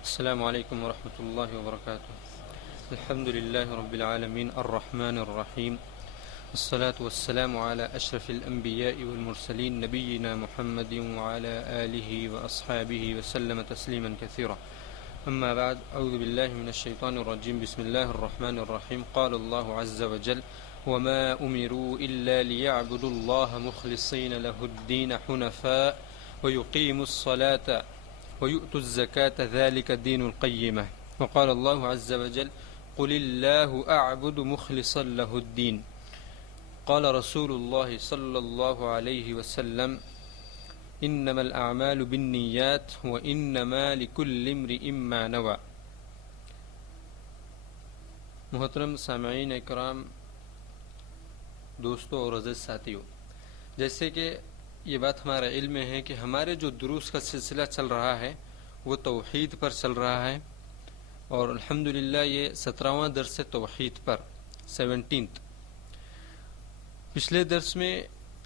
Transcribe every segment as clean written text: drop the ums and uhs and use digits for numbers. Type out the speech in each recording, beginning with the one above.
السلام عليكم ورحمة الله وبركاته. الحمد لله رب العالمين الرحمن الرحيم، والصلاة والسلام على أشرف الأنبياء والمرسلين نبينا محمد وعلى آله وأصحابه وسلم تسليما كثيرا. أما بعد، أعوذ بالله من الشيطان الرجيم. بسم الله الرحمن الرحيم. قال الله عز وجل: وما أمروا إلا ليعبدوا الله مخلصين له الدين حنفاء ويقيموا الصلاة ويؤتوا الزكاة ذلك الدين القيمة. وقال الله عز وجل: قل الله أعبد مخلصا له الدين. قال رسول الله صلى الله عليه وسلم: انما الاعمال بالنیات وانما لكل امرئ ما نوى. محترم سامعین اکرام، دوستوں اور عزیز ساتھیوں، جیسے کہ یہ بات ہمارے علم میں ہے کہ ہمارے جو دروس کا سلسلہ چل رہا ہے وہ توحید پر چل رہا ہے، اور الحمدللہ یہ 17واں درس ہے توحید پر، 17th۔ پچھلے درس میں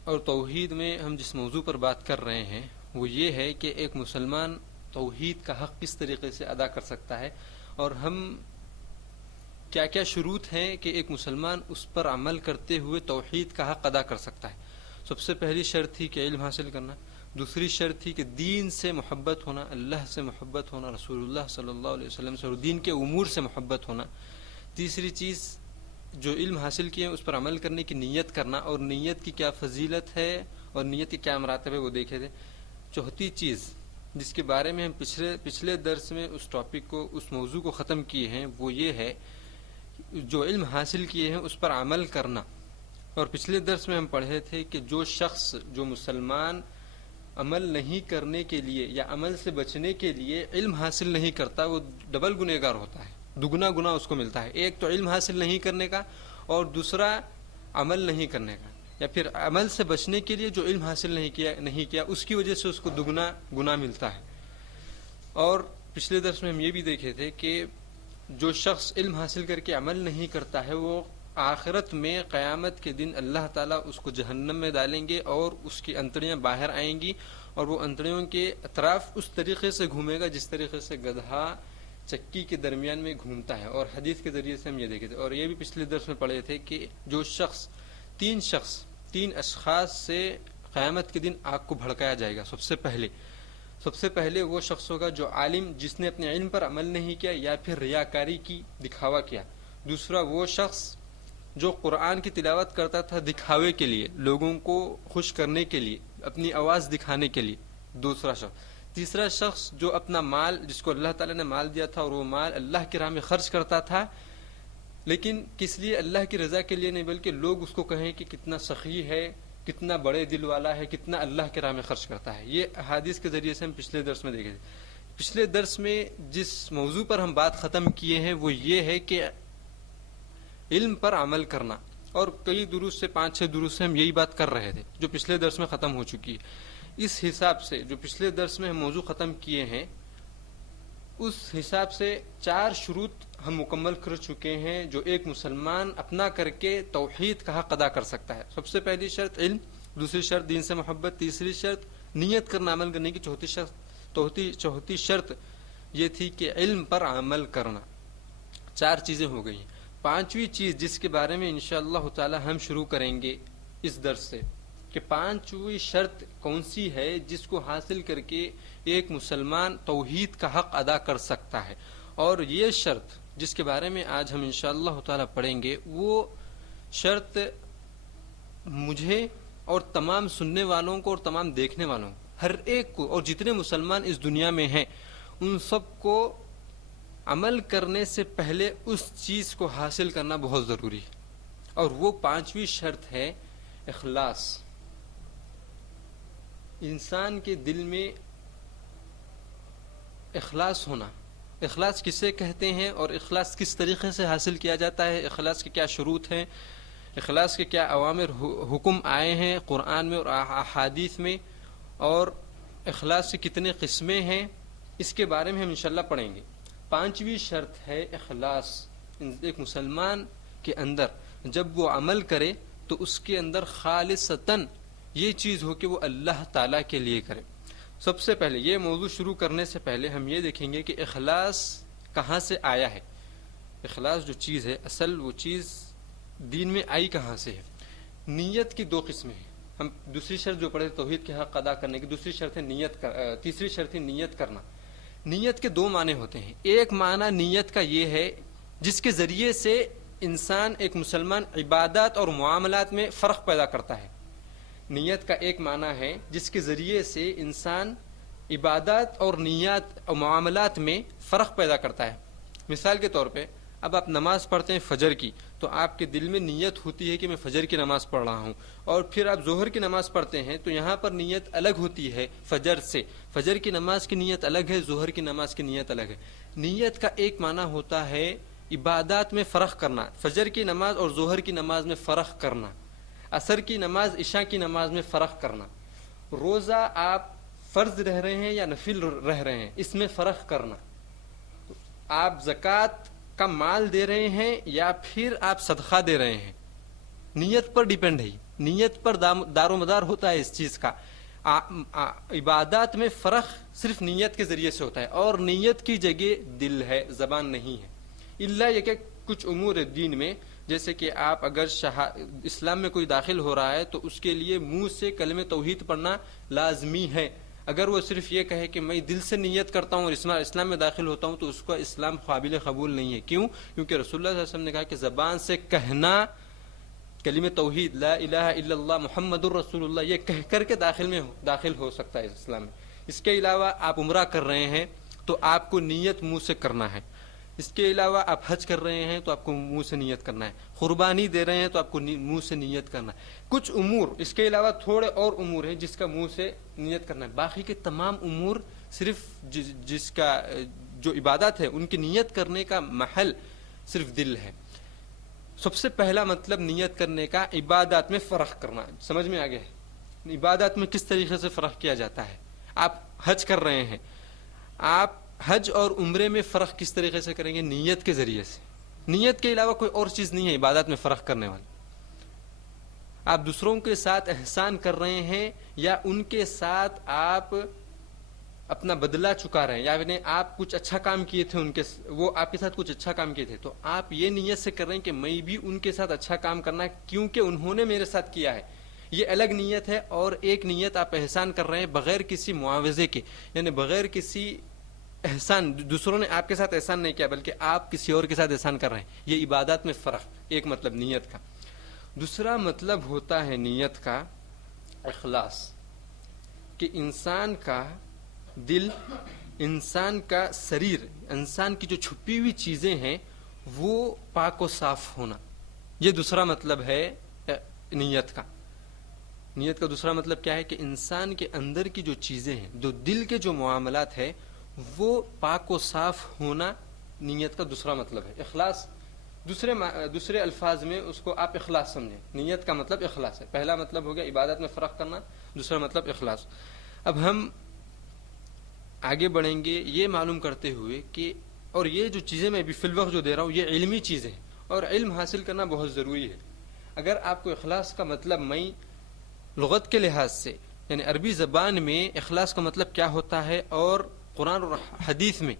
اور توحید میں ہم جس موضوع پر بات کر رہے ہیں وہ یہ ہے کہ ایک مسلمان توحید کا حق کس طریقے سے ادا کر سکتا ہے، اور ہم کیا کیا شروط ہیں کہ ایک مسلمان اس پر عمل کرتے ہوئے توحید کا حق ادا کر سکتا ہے۔ سب سے پہلی شرط تھی کہ علم حاصل کرنا، دوسری شرط تھی کہ دین سے محبت ہونا، اللہ سے محبت ہونا، رسول اللہ صلی اللہ علیہ وسلم سے اور دین کے امور سے محبت ہونا، تیسری چیز جو علم حاصل کیے اس پر عمل کرنے کی نیت کرنا، اور نیت کی کیا فضیلت ہے اور نیت کے کیا مراتب ہے وہ دیکھے تھے۔ چوتھی چیز جس کے بارے میں ہم پچھلے درس میں اس ٹاپک کو، اس موضوع کو ختم کیے ہیں، وہ یہ ہے جو علم حاصل کیے ہیں اس پر عمل کرنا۔ اور پچھلے درس میں ہم پڑھے تھے کہ جو شخص، جو مسلمان عمل نہیں کرنے کے لیے یا عمل سے بچنے کے لیے علم حاصل نہیں کرتا، وہ ڈبل گنہگار ہوتا ہے، دگنا گناہ اس کو ملتا ہے۔ ایک تو علم حاصل نہیں کرنے کا، اور دوسرا عمل نہیں کرنے کا، یا پھر عمل سے بچنے کے لیے جو علم حاصل نہیں کیا اس کی وجہ سے اس کو دگنا گناہ ملتا ہے۔ اور پچھلے درس میں ہم یہ بھی دیکھے تھے کہ جو شخص علم حاصل کر کے عمل نہیں کرتا ہے وہ آخرت میں قیامت کے دن اللہ تعالیٰ اس کو جہنم میں ڈالیں گے، اور اس کی انتڑیاں باہر آئیں گی، اور وہ انتڑیوں کے اطراف اس طریقے سے گھومے گا جس طریقے سے گدھا چکی کے درمیان میں گھومتا ہے۔ اور حدیث کے ذریعے سے ہم یہ دیکھے تھے، اور یہ بھی پچھلے درس میں پڑھے تھے کہ جو شخص تین اشخاص سے قیامت کے دن آگ کو بھڑکایا جائے گا۔ سب سے پہلے وہ شخص ہوگا جو عالم، جس نے اپنے علم پر عمل نہیں کیا یا پھر ریاکاری کی، دکھاوا کیا۔ دوسرا وہ شخص جو قرآن کی تلاوت کرتا تھا دکھاوے کے لیے، لوگوں کو خوش کرنے کے لیے، اپنی آواز دکھانے کے لیے، دوسرا شخص۔ تیسرا شخص جو اپنا مال، جس کو اللہ تعالیٰ نے مال دیا تھا اور وہ مال اللہ کی راہ میں خرچ کرتا تھا، لیکن کس لیے؟ اللہ کی رضا کے لیے نہیں، بلکہ لوگ اس کو کہیں کہ کتنا سخی ہے، کتنا بڑے دل والا ہے، کتنا اللہ کی راہ میں خرچ کرتا ہے۔ یہ احادیث کے ذریعے سے ہم پچھلے درس میں دیکھے تھے۔ پچھلے درس میں جس موضوع پر ہم بات ختم کیے ہیں وہ یہ ہے کہ علم پر عمل کرنا، اور کئی دروس سے 5-6 دروس سے ہم یہی بات کر رہے تھے جو پچھلے درس میں ختم ہو چکی ہے۔ اس حساب سے جو پچھلے درس میں ہم موضوع ختم کیے ہیں اس حساب سے 4 شروط ہم مکمل کر چکے ہیں جو ایک مسلمان اپنا کر کے توحید کا حق ادا کر سکتا ہے۔ سب سے پہلی شرط علم، دوسری شرط دین سے محبت، تیسری شرط نیت کرنا عمل کرنے کی، چوتھی شرط یہ تھی کہ علم پر عمل کرنا۔ 4 چیزیں ہو گئی ہیں۔ 5ویں چیز جس کے بارے میں انشاءاللہ تعالی ہم شروع کریں گے اس درس سے کہ 5ویں شرط کون سی ہے جس کو حاصل کر کے ایک مسلمان توحید کا حق ادا کر سکتا ہے، اور یہ شرط جس کے بارے میں آج ہم انشاءاللہ تعالی پڑھیں گے وہ شرط مجھے اور تمام سننے والوں کو اور تمام دیکھنے والوں کو، ہر ایک کو، اور جتنے مسلمان اس دنیا میں ہیں ان سب کو عمل کرنے سے پہلے اس چیز کو حاصل کرنا بہت ضروری ہے، اور وہ 5ویں شرط ہے اخلاص۔ انسان کے دل میں اخلاص ہونا۔ اخلاص کسے کہتے ہیں اور اخلاص کس طریقے سے حاصل کیا جاتا ہے؟ اخلاص کے کیا شروط ہیں؟ اخلاص کے کیا اوامر حکم آئے ہیں قرآن میں اور احادیث میں؟ اور اخلاص کی کتنے قسمیں ہیں؟ اس کے بارے میں ہم انشاءاللہ پڑھیں گے۔ 5ویں شرط ہے اخلاص۔ ایک مسلمان کے اندر جب وہ عمل کرے تو اس کے اندر خالصتاً یہ چیز ہو کہ وہ اللہ تعالیٰ کے لیے کرے۔ سب سے پہلے یہ موضوع شروع کرنے سے پہلے ہم یہ دیکھیں گے کہ اخلاص کہاں سے آیا ہے. اخلاص جو چیز ہے اصل وہ چیز دین میں آئی کہاں سے ہے. نیت کی دو قسمیں ہیں. ہم دوسری شرط جو پڑھے توحید کے حق ادا کرنے کی دوسری شرط ہے تیسری شرط ہے نیت کرنا. نیت کے دو معنی ہوتے ہیں. ایک معنی نیت کا یہ ہے جس کے ذریعے سے انسان ایک مسلمان عبادات اور معاملات میں فرق پیدا کرتا ہے. نیت کا ایک معنی ہے جس کے ذریعے سے انسان عبادات اور نیات اور معاملات میں فرق پیدا کرتا ہے. مثال کے طور پہ اب آپ نماز پڑھتے ہیں فجر کی تو آپ کے دل میں نیت ہوتی ہے کہ میں فجر کی نماز پڑھ رہا ہوں, اور پھر آپ ظہر کی نماز پڑھتے ہیں تو یہاں پر نیت الگ ہوتی ہے فجر سے. فجر کی نماز کی نیت الگ ہے, ظہر کی نماز کی نیت الگ ہے. نیت کا ایک معنی ہوتا ہے عبادات میں فرق کرنا, فجر کی نماز اور ظہر کی نماز میں فرق کرنا, عصر کی نماز عشاء کی نماز میں فرق کرنا, روزہ آپ فرض رہ رہے ہیں یا نفل رہ رہے ہیں اس میں فرق کرنا, آپ زکوٰۃ کا مال دے رہے ہیں یا پھر آپ صدقہ دے رہے ہیں. نیت پر ڈیپینڈ ہے, نیت پر دار و مدار ہوتا ہے اس چیز کا. عبادات میں فرق صرف نیت کے ذریعے سے ہوتا ہے, اور نیت کی جگہ دل ہے, زبان نہیں ہے. الا یہ کہ کچھ امور دین میں جیسے کہ آپ اگر اسلام میں کوئی داخل ہو رہا ہے تو اس کے لیے منہ سے کلمہ توحید پڑھنا لازمی ہے. اگر وہ صرف یہ کہے کہ میں دل سے نیت کرتا ہوں اور اسلام میں داخل ہوتا ہوں تو اس کا اسلام قابل قبول نہیں ہے. کیوں؟ کیونکہ رسول اللہ صلی اللہ علیہ وسلم نے کہا کہ زبان سے کہنا کلمہ توحید لا الہ الا اللہ محمد الرسول اللہ یہ کہہ کر کے داخل ہو سکتا ہے اسلام میں. اس کے علاوہ آپ عمرہ کر رہے ہیں تو آپ کو نیت منہ سے کرنا ہے. اس کے علاوہ آپ حج کر رہے ہیں تو آپ کو منہ سے نیت کرنا ہے. قربانی دے رہے ہیں تو آپ کو منہ سے نیت کرنا ہے. کچھ امور اس کے علاوہ تھوڑے اور امور ہیں جس کا منہ سے نیت کرنا ہے. باقی کے تمام امور صرف جس کا جو عبادات ہے ان کی نیت کرنے کا محل صرف دل ہے. سب سے پہلا مطلب نیت کرنے کا عبادات میں فرق کرنا. سمجھ میں آ گیا ہے عبادات میں کس طریقے سے فرق کیا جاتا ہے. آپ حج کر رہے ہیں, آپ حج اور عمرے میں فرق کس طریقے سے کریں گے؟ نیت کے ذریعے سے. نیت کے علاوہ کوئی اور چیز نہیں ہے عبادات میں فرق کرنے والی. آپ دوسروں کے ساتھ احسان کر رہے ہیں یا ان کے ساتھ آپ اپنا بدلہ چکا رہے ہیں, یعنی آپ کچھ اچھا کام کیے تھے وہ آپ کے ساتھ کچھ اچھا کام کیے تھے تو آپ یہ نیت سے کر رہے ہیں کہ میں بھی ان کے ساتھ اچھا کام کرنا ہے کیونکہ انہوں نے میرے ساتھ کیا ہے. یہ الگ نیت ہے. اور ایک نیت آپ احسان کر رہے ہیں بغیر کسی معاوضے کے, یعنی بغیر کسی احسان, دوسروں نے آپ کے ساتھ احسان نہیں کیا بلکہ آپ کسی اور کے ساتھ احسان کر رہے ہیں. یہ عبادات میں فرق ایک مطلب نیت کا. دوسرا مطلب ہوتا ہے نیت کا اخلاص, کہ انسان کا دل, انسان کا شریر, انسان کی جو چھپی ہوئی چیزیں ہیں وہ پاک و صاف ہونا. یہ دوسرا مطلب ہے نیت کا. نیت کا دوسرا مطلب کیا ہے کہ انسان کے اندر کی جو چیزیں ہیں, جو دل کے جو معاملات ہیں وہ پاک و صاف ہونا نیت کا دوسرا مطلب ہے. اخلاص دوسرے الفاظ میں اس کو آپ اخلاص سمجھیں. نیت کا مطلب اخلاص ہے. پہلا مطلب ہو گیا عبادت میں فرق کرنا, دوسرا مطلب اخلاص. اب ہم آگے بڑھیں گے یہ معلوم کرتے ہوئے کہ اور یہ جو چیزیں میں ابھی فی الوقت جو دے رہا ہوں یہ علمی چیزیں ہیں اور علم حاصل کرنا بہت ضروری ہے. اگر آپ کو اخلاص کا مطلب میں لغت کے لحاظ سے یعنی عربی زبان میں اخلاص کا مطلب کیا ہوتا ہے اور قرآن اور حدیث میں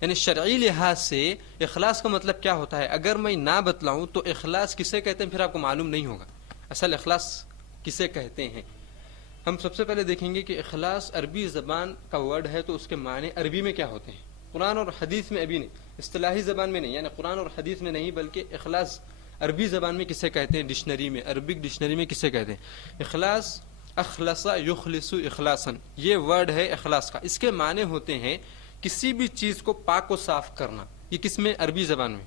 یعنی شرعی لحاظ سے اخلاص کا مطلب کیا ہوتا ہے اگر میں نہ بتلاؤں تو اخلاص کسے کہتے ہیں پھر آپ کو معلوم نہیں ہوگا اصل اخلاص کسے کہتے ہیں. ہم سب سے پہلے دیکھیں گے کہ اخلاص عربی زبان کا ورڈ ہے تو اس کے معنی عربی میں کیا ہوتے ہیں. قرآن اور حدیث میں ابھی نہیں, اصطلاحی زبان میں نہیں, یعنی قرآن اور حدیث میں نہیں بلکہ اخلاص عربی زبان میں کسے کہتے ہیں, ڈکشنری میں, عربک ڈکشنری میں کسے کہتے ہیں. اخلاص اخلص یخلص اخلاصا یہ ورڈ ہے اخلاص کا. اس کے معنی ہوتے ہیں کسی بھی چیز کو پاک و صاف کرنا. یہ کس میں؟ عربی زبان میں.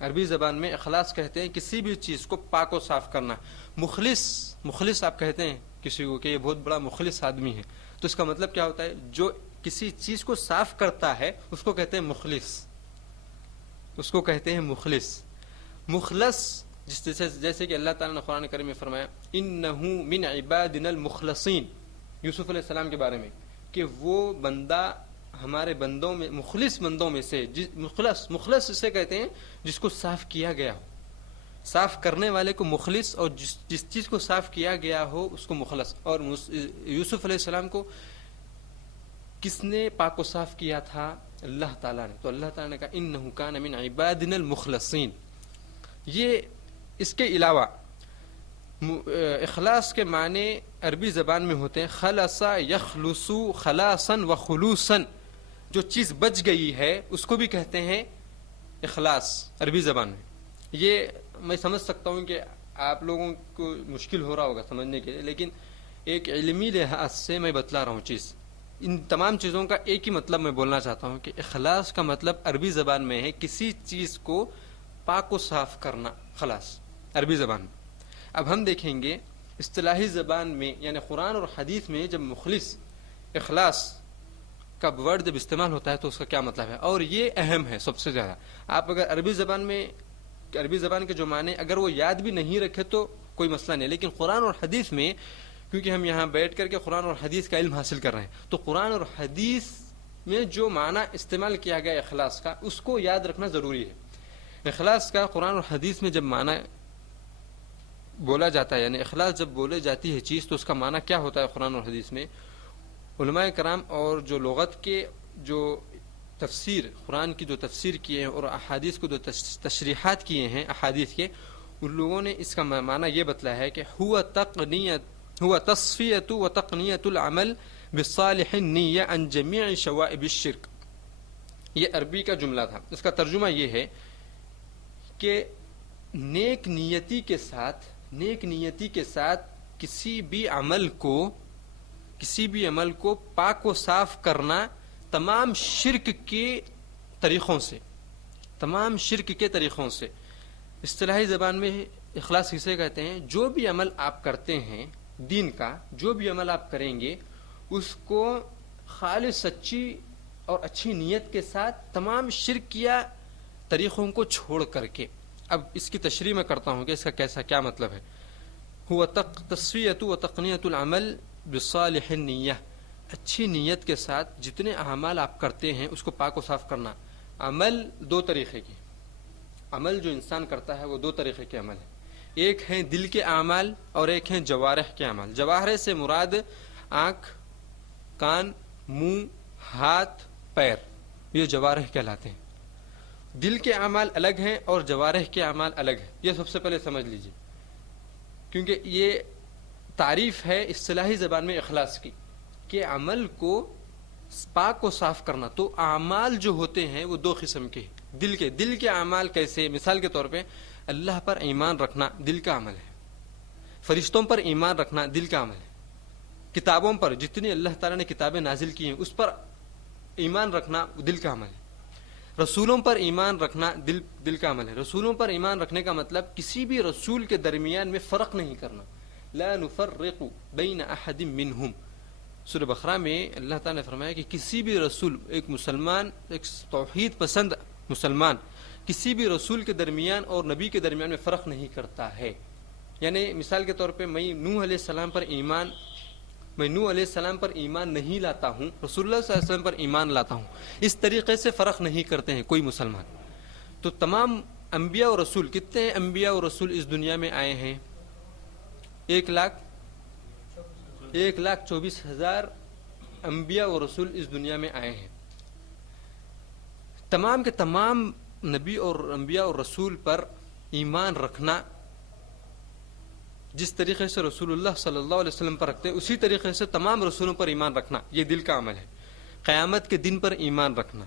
عربی زبان میں اخلاص کہتے ہیں کسی بھی چیز کو پاک و صاف کرنا. مخلص آپ کہتے ہیں کسی کو کہ یہ بہت بڑا مخلص آدمی ہے تو اس کا مطلب کیا ہوتا ہے؟ جو کسی چیز کو صاف کرتا ہے اس کو کہتے ہیں مخلص, اس کو کہتے ہیں مخلص. مخلص جیسے کہ اللہ تعالیٰ نے قرآن کریم میں فرمایا انہ من عبادنا المخلصین, یوسف علیہ السلام کے بارے میں کہ وہ بندہ ہمارے بندوں میں مخلص بندوں میں سے, مخلص اسے کہتے ہیں جس کو صاف کیا گیا ہو. صاف کرنے والے کو مخلص اور جس چیز کو صاف کیا گیا ہو اس کو مخلص. اور یوسف علیہ السلام کو کس نے پاک و صاف کیا تھا؟ اللہ تعالیٰ نے. تو اللہ تعالیٰ نے کہا انہ کان من عبادنا المخلصین. یہ اس کے علاوہ اخلاص کے معنی عربی زبان میں ہوتے ہیں خلص یخلص خلاصا و خلوصا. جو چیز بچ گئی ہے اس کو بھی کہتے ہیں اخلاص عربی زبان میں. یہ میں سمجھ سکتا ہوں کہ آپ لوگوں کو مشکل ہو رہا ہوگا سمجھنے کے لیے، لیکن ایک علمی لحاظ سے میں بتلا رہا ہوں چیز. ان تمام چیزوں کا ایک ہی مطلب میں بولنا چاہتا ہوں کہ اخلاص کا مطلب عربی زبان میں ہے کسی چیز کو پاک و صاف کرنا. خلاص عربی زبان میں. اب ہم دیکھیں گے اصطلاحی زبان میں یعنی قرآن اور حدیث میں جب مخلص اخلاص کا ورڈ جب استعمال ہوتا ہے تو اس کا کیا مطلب ہے، اور یہ اہم ہے سب سے زیادہ. آپ اگر عربی زبان کے جو معنی اگر وہ یاد بھی نہیں رکھے تو کوئی مسئلہ نہیں، لیکن قرآن اور حدیث میں کیونکہ ہم یہاں بیٹھ کر کے قرآن اور حدیث کا علم حاصل کر رہے ہیں تو قرآن اور حدیث میں جو معنی استعمال کیا گیا اخلاص کا اس کو یاد رکھنا ضروری ہے. اخلاص کا قرآن اور حدیث میں جب معنی بولا جاتا ہے یعنی اخلاص جب بولے جاتی ہے چیز تو اس کا معنی کیا ہوتا ہے قرآن اور حدیث میں. علماء کرام اور جو لغت کے جو تفسیر قرآن کی جو تفسیر کیے ہیں اور احادیث کو جو تشریحات کیے ہیں احادیث کے، ان لوگوں نے اس کا معنی یہ بتلایا ہے کہ هو تصفیۃ و تقنیۃ العمل بصالح النیہ عن جمیع شوائب الشرک. یہ عربی کا جملہ تھا. اس کا ترجمہ یہ ہے کہ نیک نیتی کے ساتھ کسی بھی عمل کو پاک و صاف کرنا تمام شرک کے طریقوں سے. اصطلاحی زبان میں اخلاص کسے کہتے ہیں؟ جو بھی عمل آپ کرتے ہیں دین کا، جو بھی عمل آپ کریں گے اس کو خالص سچی اور اچھی نیت کے ساتھ تمام شرکیہ طریقوں کو چھوڑ کر کے. اب اس کی تشریح میں کرتا ہوں کہ اس کا کیا مطلب ہے. هو تصفیۃ و تقنیۃ العمل بصالح النیہ. اچھی نیت کے ساتھ جتنے اعمال آپ کرتے ہیں اس کو پاک و صاف کرنا. عمل دو طریقے کی، عمل جو انسان کرتا ہے وہ دو طریقے کے عمل ہیں. ایک ہیں دل کے اعمال اور ایک ہیں جوارح کے اعمال. جوارح سے مراد آنکھ، کان، منہ، ہاتھ، پیر، یہ جوارح کہلاتے ہیں. دل کے اعمال الگ ہیں اور جوارح کے اعمال الگ ہیں. یہ سب سے پہلے سمجھ لیجیے کیونکہ یہ تعریف ہے اصطلاحی زبان میں اخلاص کی کہ عمل کو پاک و صاف کرنا. تو اعمال جو ہوتے ہیں وہ دو قسم کے ہیں. دل کے اعمال کیسے؟ مثال کے طور پہ اللہ پر ایمان رکھنا دل کا عمل ہے. فرشتوں پر ایمان رکھنا دل کا عمل ہے. کتابوں پر جتنی اللہ تعالیٰ نے کتابیں نازل کی ہیں اس پر ایمان رکھنا دل کا عمل ہے. رسولوں پر ایمان رکھنا دل کا عمل ہے. رسولوں پر ایمان رکھنے کا مطلب کسی بھی رسول کے درمیان میں فرق نہیں کرنا. لا نفرق بین احد منہم. سورہ بقرہ میں اللہ تعالیٰ نے فرمایا کہ کسی بھی رسول، ایک مسلمان، ایک توحید پسند مسلمان کسی بھی رسول کے درمیان اور نبی کے درمیان میں فرق نہیں کرتا ہے. یعنی مثال کے طور پہ میں نوح علیہ السلام پر ایمان نہیں لاتا ہوں، رسول اللہ صلی اللہ علیہ وسلم پر ایمان لاتا ہوں. اس طریقے سے فرق نہیں کرتے ہیں کوئی مسلمان. تو تمام انبیاء اور رسول، کتنے انبیاء اور رسول اس دنیا میں آئے ہیں؟ 1,24,000 انبیاء اور رسول اس دنیا میں آئے ہیں. تمام کے تمام نبی اور انبیاء اور رسول پر ایمان رکھنا جس طریقے سے رسول اللہ صلی اللہ علیہ وسلم پر رکھتے ہیں اسی طریقے سے تمام رسولوں پر ایمان رکھنا یہ دل کا عمل ہے. قیامت کے دن پر ایمان رکھنا،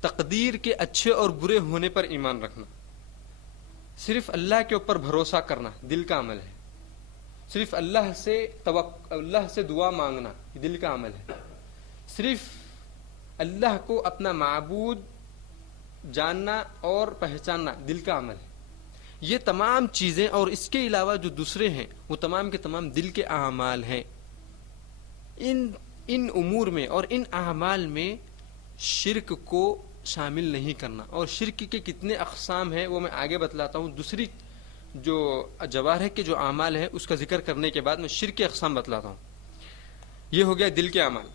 تقدیر کے اچھے اور برے ہونے پر ایمان رکھنا، صرف اللہ کے اوپر بھروسہ کرنا دل کا عمل ہے. صرف اللہ سے دعا مانگنا دل کا عمل ہے. صرف اللہ کو اپنا معبود جاننا اور پہچاننا دل کا عمل ہے. یہ تمام چیزیں اور اس کے علاوہ جو دوسرے ہیں وہ تمام کے تمام دل کے اعمال ہیں. ان امور میں اور ان اعمال میں شرک کو شامل نہیں کرنا. اور شرک کے کتنے اقسام ہیں وہ میں آگے بتلاتا ہوں. دوسری جو جوارح کے جو اعمال ہیں اس کا ذکر کرنے کے بعد میں شرک کے اقسام بتلاتا ہوں. یہ ہو گیا دل کے اعمال.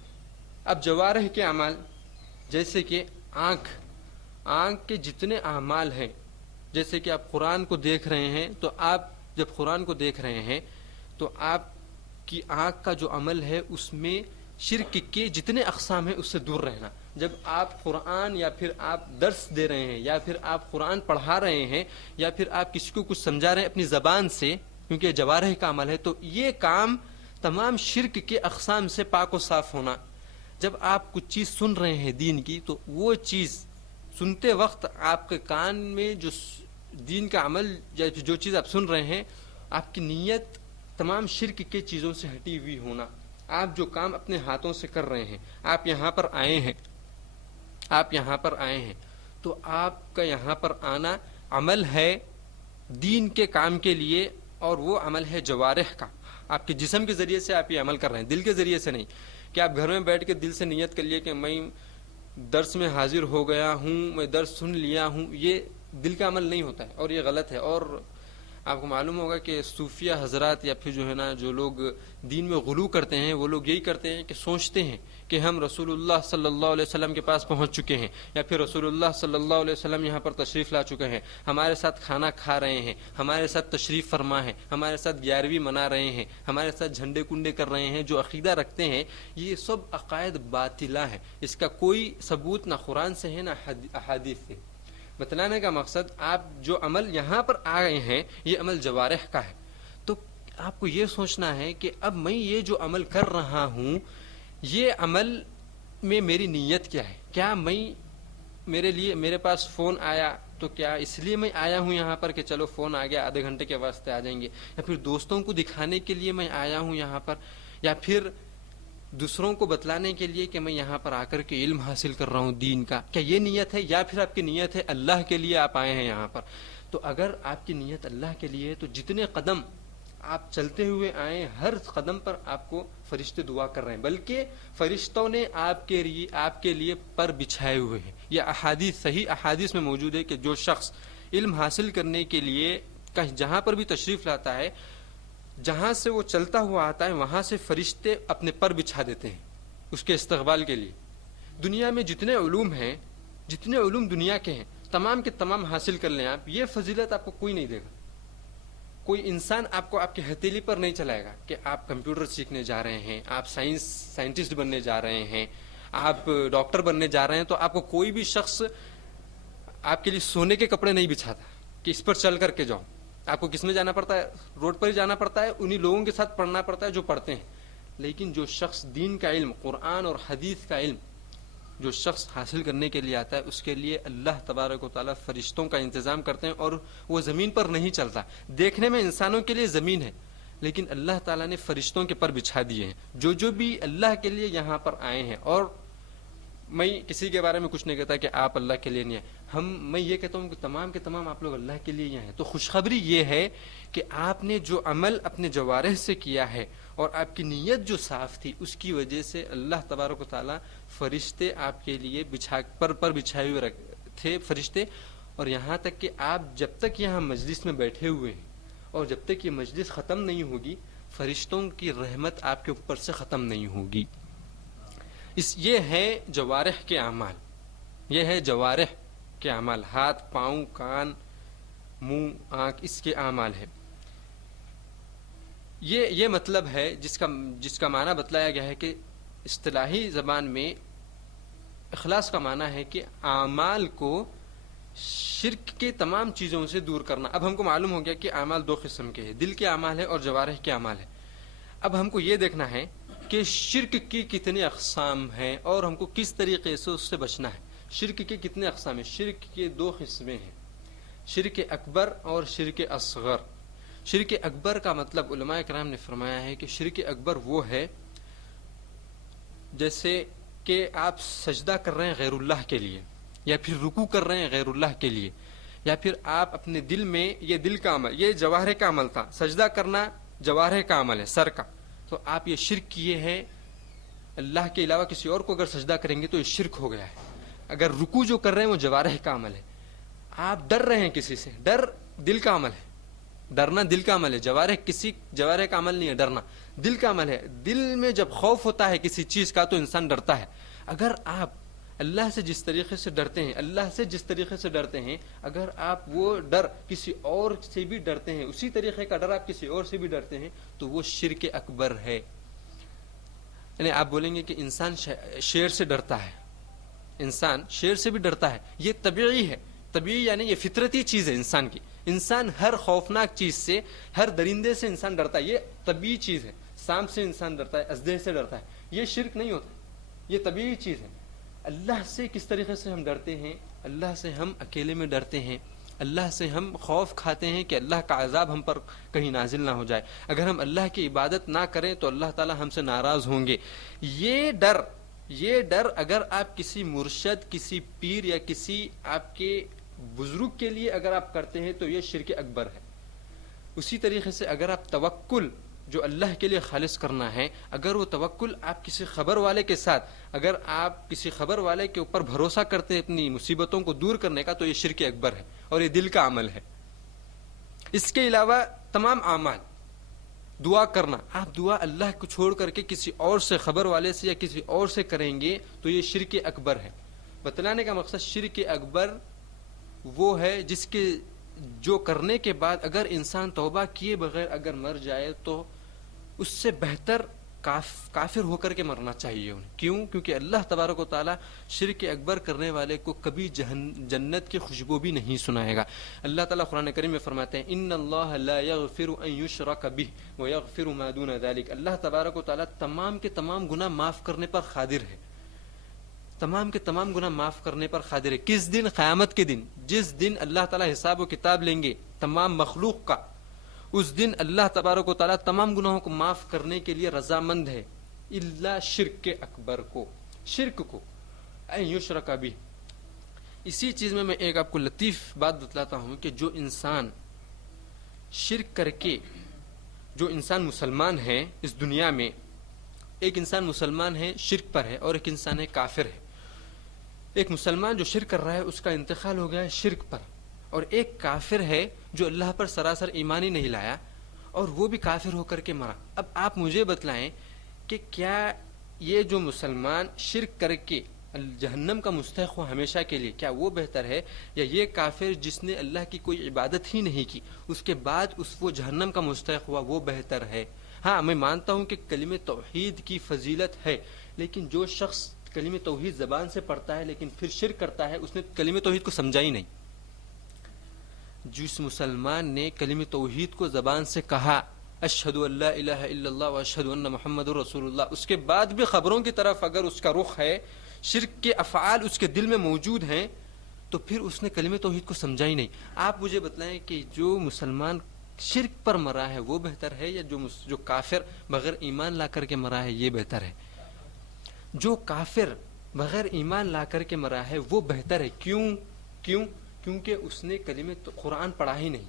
اب جوارح کے اعمال جیسے کہ آنکھ کے جتنے اعمال ہیں، جیسے کہ آپ قرآن کو دیکھ رہے ہیں تو آپ جب قرآن کو دیکھ رہے ہیں تو آپ کی آنکھ کا جو عمل ہے اس میں شرک کے جتنے اقسام ہیں اس سے دور رہنا. جب آپ قرآن یا پھر آپ درس دے رہے ہیں یا پھر آپ قرآن پڑھا رہے ہیں یا پھر آپ کسی کو کچھ سمجھا رہے ہیں اپنی زبان سے، کیونکہ جوارح کا عمل ہے، تو یہ کام تمام شرک کے اقسام سے پاک و صاف ہونا. جب آپ کچھ چیز سن رہے ہیں دین کی، تو وہ چیز سنتے وقت آپ کے کان میں جو دین کا عمل یا جو چیز آپ سن رہے ہیں، آپ کی نیت تمام شرک کے چیزوں سے ہٹی ہوئی ہونا. آپ جو کام اپنے ہاتھوں سے کر رہے ہیں، آپ یہاں پر آئے ہیں تو آپ کا یہاں پر آنا عمل ہے دین کے کام کے لیے، اور وہ عمل ہے جوارح کا. آپ کے جسم کے ذریعے سے آپ یہ عمل کر رہے ہیں، دل کے ذریعے سے نہیں کہ آپ گھر میں بیٹھ کے دل سے نیت کر لیے کہ میں درس میں حاضر ہو گیا ہوں، میں درس سن لیا ہوں. یہ دل کا عمل نہیں ہوتا ہے اور یہ غلط ہے. اور آپ کو معلوم ہوگا کہ صوفیہ حضرات یا پھر جو ہے نا جو لوگ دین میں غلو کرتے ہیں، وہ لوگ یہی کرتے ہیں کہ سوچتے ہیں کہ ہم رسول اللہ صلی اللہ علیہ وسلم کے پاس پہنچ چکے ہیں، یا پھر رسول اللہ صلی اللہ علیہ وسلم یہاں پر تشریف لا چکے ہیں، ہمارے ساتھ کھانا کھا رہے ہیں، ہمارے ساتھ تشریف فرما ہے، ہمارے ساتھ 11ویں منا رہے ہیں، ہمارے ساتھ جھنڈے کنڈے کر رہے ہیں. جو عقیدہ رکھتے ہیں یہ سب عقائد باطلہ ہیں، اس کا کوئی ثبوت نہ قرآن سے ہے نہ احادیث سے. بتلانے کا مقصد، آپ جو عمل یہاں پر آئے ہیں یہ عمل جوارح کا ہے. تو آپ کو یہ سوچنا ہے کہ اب میں یہ جو عمل کر رہا ہوں، یہ عمل میں میری نیت کیا ہے. کیا میرے پاس فون آیا تو کیا اس لیے میں آیا ہوں یہاں پر کہ چلو فون آ گیا آدھے گھنٹے کے واسطے آ جائیں گے، یا پھر دوستوں کو دکھانے کے لیے میں آیا ہوں یہاں پر، یا پھر دوسروں کو بتلانے کے لیے کہ میں یہاں پر آ کر کے علم حاصل کر رہا ہوں دین کا. کیا یہ نیت ہے؟ یا پھر آپ کی نیت ہے اللہ کے لیے آپ آئے ہیں یہاں پر؟ تو اگر آپ کی نیت اللہ کے لیے ہے تو جتنے قدم آپ چلتے ہوئے آئے، ہر قدم پر آپ کو فرشتے دعا کر رہے ہیں، بلکہ فرشتوں نے آپ کے لیے پر بچھائے ہوئے ہیں. یہ احادیث، صحیح احادیث میں موجود ہے کہ جو شخص علم حاصل کرنے کے لیے کہیں جہاں پر بھی تشریف لاتا ہے، جہاں سے وہ چلتا ہوا آتا ہے وہاں سے فرشتے اپنے پر بچھا دیتے ہیں اس کے استقبال کے لیے. دنیا میں جتنے علوم دنیا کے ہیں تمام کے تمام حاصل کر لیں آپ، یہ فضیلت آپ کو کوئی نہیں دے گا. کوئی انسان آپ کو آپ کی ہتھیلی پر نہیں چلائے گا کہ آپ کمپیوٹر سیکھنے جا رہے ہیں، آپ سائنٹسٹ بننے جا رہے ہیں، آپ ڈاکٹر بننے جا رہے ہیں. تو آپ کو کوئی بھی شخص آپ کے لیے سونے کے کپڑے نہیں بچھاتا کہ اس پر چل کر کے جاؤ. آپ کو کس میں جانا پڑتا ہے؟ روڈ پر ہی جانا پڑتا ہے، انہی لوگوں کے ساتھ پڑھنا پڑتا ہے جو پڑھتے ہیں. لیکن جو شخص دین کا علم، قرآن اور حدیث کا علم جو شخص حاصل کرنے کے لیے آتا ہے، اس کے لیے اللہ تبارک و تعالیٰ فرشتوں کا انتظام کرتے ہیں، اور وہ زمین پر نہیں چلتا. دیکھنے میں انسانوں کے لیے زمین ہے، لیکن اللہ تعالیٰ نے فرشتوں کے پر بچھا دیے ہیں جو بھی اللہ کے لیے یہاں پر آئے ہیں. اور میں کسی کے بارے میں کچھ نہیں کہتا کہ آپ اللہ کے لیے نہیں آئے، میں یہ کہتا ہوں کہ تمام کے تمام آپ لوگ اللہ کے لیے ہی آئے ہیں. تو خوشخبری یہ ہے کہ آپ نے جو عمل اپنے جوارح سے کیا ہے اور آپ کی نیت جو صاف تھی، اس کی وجہ سے اللہ تبارک و تعالیٰ فرشتے آپ کے لیے پر بچھائے ہوئے تھے فرشتے. اور یہاں تک کہ آپ جب تک یہاں مجلس میں بیٹھے ہوئے ہیں اور جب تک یہ مجلس ختم نہیں ہوگی، فرشتوں کی رحمت آپ کے اوپر سے ختم نہیں ہوگی. یہ ہے جوارح کے اعمال، یہ ہے جوارح کے اعمال، ہاتھ، پاؤں، کان، منہ، آنکھ، اس کے اعمال ہے. یہ مطلب ہے جس کا معنی بتلایا گیا ہے کہ اصطلاحی زبان میں اخلاص کا معنی ہے کہ اعمال کو شرک کے تمام چیزوں سے دور کرنا. اب ہم کو معلوم ہو گیا کہ اعمال دو قسم کے ہیں، دل کے اعمال ہے اور جوارح کے اعمال ہے. اب ہم کو یہ دیکھنا ہے کہ شرک کی کتنے اقسام ہیں اور ہم کو کس طریقے سے اس سے بچنا ہے. شرک کے کتنے اقسام ہیں؟ شرک کے دو قسمیں ہیں، شرک اکبر اور شرک اصغر. شرک اکبر کا مطلب علماء کرام نے فرمایا ہے کہ شرک اکبر وہ ہے جیسے کہ آپ سجدہ کر رہے ہیں غیر اللہ کے لیے، یا پھر رکوع کر رہے ہیں غیر اللہ کے لیے، یا پھر آپ اپنے دل میں، یہ دل کا عمل، یہ جوارح کا عمل تھا، سجدہ کرنا جوارح کا عمل ہے، سر کا، تو آپ یہ شرک کیے ہیں. اللہ کے علاوہ کسی اور کو اگر سجدہ کریں گے تو یہ شرک ہو گیا ہے. اگر رکوع جو کر رہے ہیں وہ جوارح کا عمل ہے. آپ ڈر رہے ہیں کسی سے، ڈر دل کا عمل ہے، ڈرنا دل کا عمل ہے. کسی جوارح کا عمل نہیں ہے، ڈرنا دل کا عمل ہے. دل میں جب خوف ہوتا ہے کسی چیز کا تو انسان ڈرتا ہے. اگر آپ اللہ سے جس طریقے سے ڈرتے ہیں، اگر آپ وہ ڈر کسی اور سے بھی ڈرتے ہیں، اسی طریقے کا ڈر آپ کسی اور سے بھی ڈرتے ہیں، تو وہ شرک اکبر ہے. یعنی آپ بولیں گے کہ انسان شیر سے ڈرتا ہے، انسان شیر سے بھی ڈرتا ہے، یہ طبیعی ہے، طبیعی یعنی یہ فطرتی چیز ہے انسان کی. انسان ہر خوفناک چیز سے، ہر درندے سے انسان ڈرتا ہے، یہ طبیعی چیز ہے. سانپ سے انسان ڈرتا ہے، اژدہے سے ڈرتا ہے، یہ شرک نہیں ہوتا، یہ طبیعی چیز ہے. اللہ سے کس طریقے سے ہم ڈرتے ہیں؟ اللہ سے ہم اکیلے میں ڈرتے ہیں، اللہ سے ہم خوف کھاتے ہیں کہ اللہ کا عذاب ہم پر کہیں نازل نہ ہو جائے. اگر ہم اللہ کی عبادت نہ کریں تو اللہ تعالی ہم سے ناراض ہوں گے. یہ ڈر اگر آپ کسی مرشد، کسی پیر یا کسی آپ کے بزرگ کے لیے اگر آپ کرتے ہیں تو یہ شرک اکبر ہے. اسی طریقے سے اگر آپ توکل جو اللہ کے لیے خالص کرنا ہے، اگر وہ توکل آپ کسی خبر والے کے ساتھ، اگر آپ کسی خبر والے کے اوپر بھروسہ کرتے ہیں اپنی مصیبتوں کو دور کرنے کا، تو یہ شرک اکبر ہے اور یہ دل کا عمل ہے. اس کے علاوہ تمام اعمال، دعا کرنا، آپ دعا اللہ کو چھوڑ کر کے کسی اور سے، خبر والے سے یا کسی اور سے کریں گے تو یہ شرک اکبر ہے. بتلانے کا مقصد شرک اکبر وہ ہے جس کے جو کرنے کے بعد اگر انسان توبہ کیے بغیر اگر مر جائے تو اس سے بہتر کافر ہو کر کے مرنا چاہیے انہیں. کیوں؟ کیونکہ اللہ تبارک و تعالی شرک اکبر کرنے والے کو کبھی جنت کی خوشبو بھی نہیں سنائے گا. اللہ تعالیٰ قرآن کریم میں فرماتے ہیں ان اللہ لا یغفر ان یشرک بہ ویغفر ما دون ذلک. اللہ تبارک و تعالی تمام کے تمام گناہ معاف کرنے پر قادر ہے، تمام کے تمام گناہ معاف کرنے پر قادر ہے. کس دن؟ قیامت کے دن، جس دن اللہ تعالیٰ حساب و کتاب لیں گے تمام مخلوق کا. اس دن اللہ تبارک و تعالیٰ تمام گناہوں کو معاف کرنے کے لیے رضامند ہے، الا شرک اکبر کو، شرک کو، ان یشرک بہ. اسی چیز میں ایک آپ کو لطیف بات بتلاتا ہوں کہ جو انسان شرک کر کے، جو انسان مسلمان ہے اس دنیا میں، ایک انسان مسلمان ہے شرک پر ہے اور ایک انسان ہے کافر ہے. ایک مسلمان جو شرک کر رہا ہے اس کا انتقال ہو گیا ہے شرک پر، اور ایک کافر ہے جو اللہ پر سراسر ایمان ہی نہیں لایا اور وہ بھی کافر ہو کر کے مرا. اب آپ مجھے بتلائیں کہ کیا یہ جو مسلمان شرک کر کے جہنم کا مستحق ہو ہمیشہ کے لیے، کیا وہ بہتر ہے، یا یہ کافر جس نے اللہ کی کوئی عبادت ہی نہیں کی اس کے بعد وہ جہنم کا مستحق ہوا، وہ بہتر ہے؟ ہاں میں مانتا ہوں کہ کلمہ توحید کی فضیلت ہے، لیکن جو شخص کلمہ توحید زبان سے پڑھتا ہے لیکن پھر شرک کرتا ہے، اس نے کلمہ توحید کو سمجھا ہی نہیں. جس مسلمان نے کلمہ توحید کو زبان سے کہا اشہد ان لا الہ الا اللہ واشہد ان محمد رسول اللہ، اس کے بعد بھی خبروں کی طرف اگر اس کا رخ ہے، شرک کے افعال اس کے دل میں موجود ہیں، تو پھر اس نے کلمہ توحید کو سمجھا ہی نہیں. آپ مجھے بتلائیں کہ جو مسلمان شرک پر مرا ہے وہ بہتر ہے، یا جو کافر بغیر ایمان لا کر کے مرا ہے یہ بہتر ہے؟ جو کافر بغیر ایمان لا کر کے مرا ہے وہ بہتر ہے. کیونکہ اس نے کلمہ قرآن پڑھا ہی نہیں،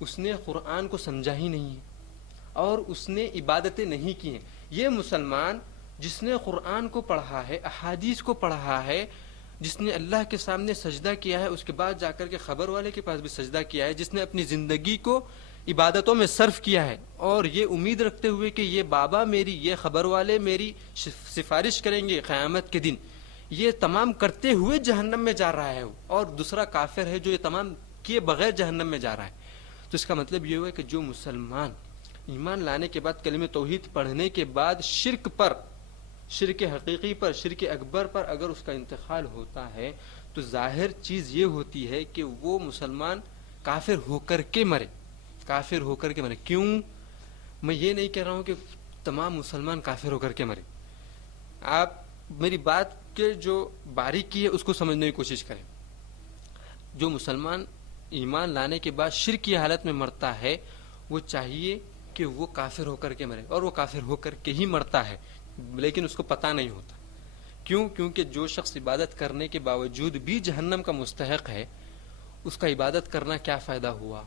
اس نے قرآن کو سمجھا ہی نہیں ہے اور اس نے عبادتیں نہیں کی ہیں. یہ مسلمان جس نے قرآن کو پڑھا ہے، احادیث کو پڑھا ہے، جس نے اللہ کے سامنے سجدہ کیا ہے، اس کے بعد جا کر کے خبر والے کے پاس بھی سجدہ کیا ہے، جس نے اپنی زندگی کو عبادتوں میں صرف کیا ہے اور یہ امید رکھتے ہوئے کہ یہ بابا میری، یہ خبر والے میری سفارش کریں گے قیامت کے دن، یہ تمام کرتے ہوئے جہنم میں جا رہا ہے، اور دوسرا کافر ہے جو یہ تمام کیے بغیر جہنم میں جا رہا ہے. تو اس کا مطلب یہ ہوا کہ جو مسلمان ایمان لانے کے بعد کلمہ توحید پڑھنے کے بعد شرک پر، شرک حقیقی پر، شرک اکبر پر اگر اس کا انتقال ہوتا ہے تو ظاہر چیز یہ ہوتی ہے کہ وہ مسلمان کافر ہو کر کے مرے، کافر ہو کر کے مرے. کیوں؟ میں یہ نہیں کہہ رہا ہوں کہ تمام مسلمان کافر ہو کر کے مرے. آپ میری بات کے جو باریکی ہے اس کو سمجھنے کی کوشش کریں. جو مسلمان ایمان لانے کے بعد شرک کی حالت میں مرتا ہے وہ چاہیے کہ وہ کافر ہو کر کے مرے، اور وہ کافر ہو کر کے ہی مرتا ہے، لیکن اس کو پتہ نہیں ہوتا. کیوں؟ کیونکہ جو شخص عبادت کرنے کے باوجود بھی جہنم کا مستحق ہے، اس کا عبادت کرنا کیا فائدہ ہوا؟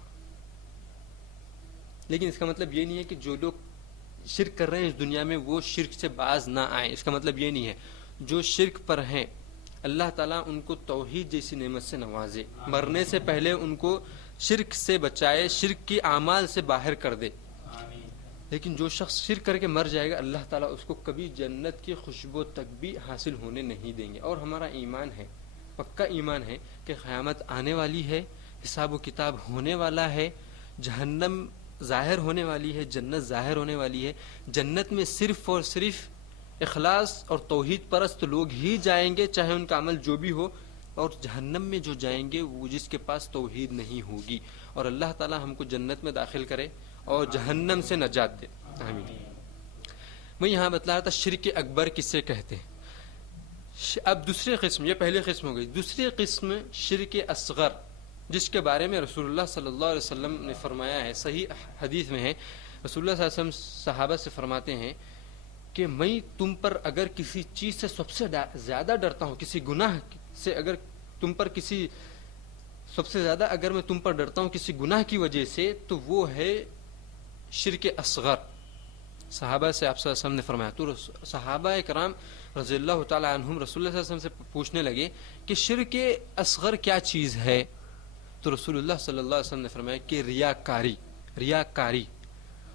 لیکن اس کا مطلب یہ نہیں ہے کہ جو لوگ شرک کر رہے ہیں اس دنیا میں وہ شرک سے باز نہ آئیں. اس کا مطلب یہ نہیں ہے. جو شرک پر ہیں اللہ تعالیٰ ان کو توحید جیسی نعمت سے نوازے، مرنے سے پہلے ان کو شرک سے بچائے، شرک کی اعمال سے باہر کر دے. لیکن جو شخص شرک کر کے مر جائے گا اللہ تعالیٰ اس کو کبھی جنت کی خوشبو تک بھی حاصل ہونے نہیں دیں گے. اور ہمارا ایمان ہے، پکا ایمان ہے کہ قیامت آنے والی ہے، حساب و کتاب ہونے والا ہے، جہنم ظاہر ہونے والی ہے، جنت ظاہر ہونے والی ہے. جنت میں صرف اور صرف اخلاص اور توحید پرست لوگ ہی جائیں گے چاہے ان کا عمل جو بھی ہو، اور جہنم میں جو جائیں گے وہ جس کے پاس توحید نہیں ہوگی. اور اللہ تعالی ہم کو جنت میں داخل کرے اور جہنم سے نجات دے. آمین. میں یہاں بتلا رہا تھا شرک اکبر کسے کہتے ہیں. اب دوسری قسم، یہ پہلی قسم ہو گئی. دوسری قسم شرک اصغر، جس کے بارے میں رسول اللہ صلی اللہ علیہ وسلم نے فرمایا ہے، صحیح حدیث میں ہے. رسول اللہ صلی اللہ علیہ وسلم صحابہ سے فرماتے ہیں کہ میں تم پر اگر کسی چیز سے سب سے زیادہ ڈرتا ہوں، کسی گناہ سے اگر تم پر کسی سب سے زیادہ اگر میں تم پر ڈرتا ہوں کسی گناہ کی وجہ سے، تو وہ ہے شرک اصغر. صحابہ سے آپ صلی اللہ علیہ وسلم نے فرمایا. تو صحابہ کرام رضی اللہ تعالی عنہم رسول اللہ صلی اللہ علیہ وسلم سے پوچھنے لگے کہ شرک اصغر کیا چیز ہے. تو رسول اللہ صلی اللہ علیہ وسلم نے فرمایا کہ ریاکاری.